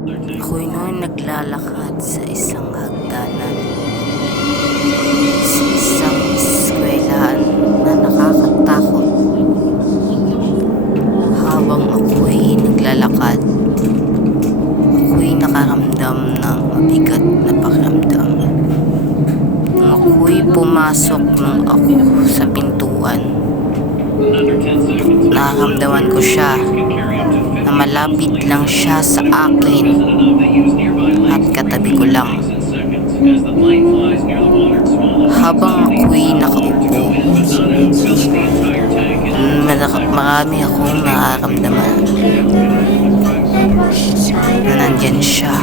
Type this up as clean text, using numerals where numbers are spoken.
Ako'y noon naglalakad sa isang hagdanan, sa isang eskwelahan na nakakatakot. Habang ako'y naglalakad, ako'y nakaramdam ng mabigat na pakiramdam. Nung ako'y pumasok nung ako sa pintuan, nakaramdaman ko siya na malapit lang siya sa akin at katabi ko lang. Habang ako'y nakaupo, marami akong nakaramdaman na nandyan siya.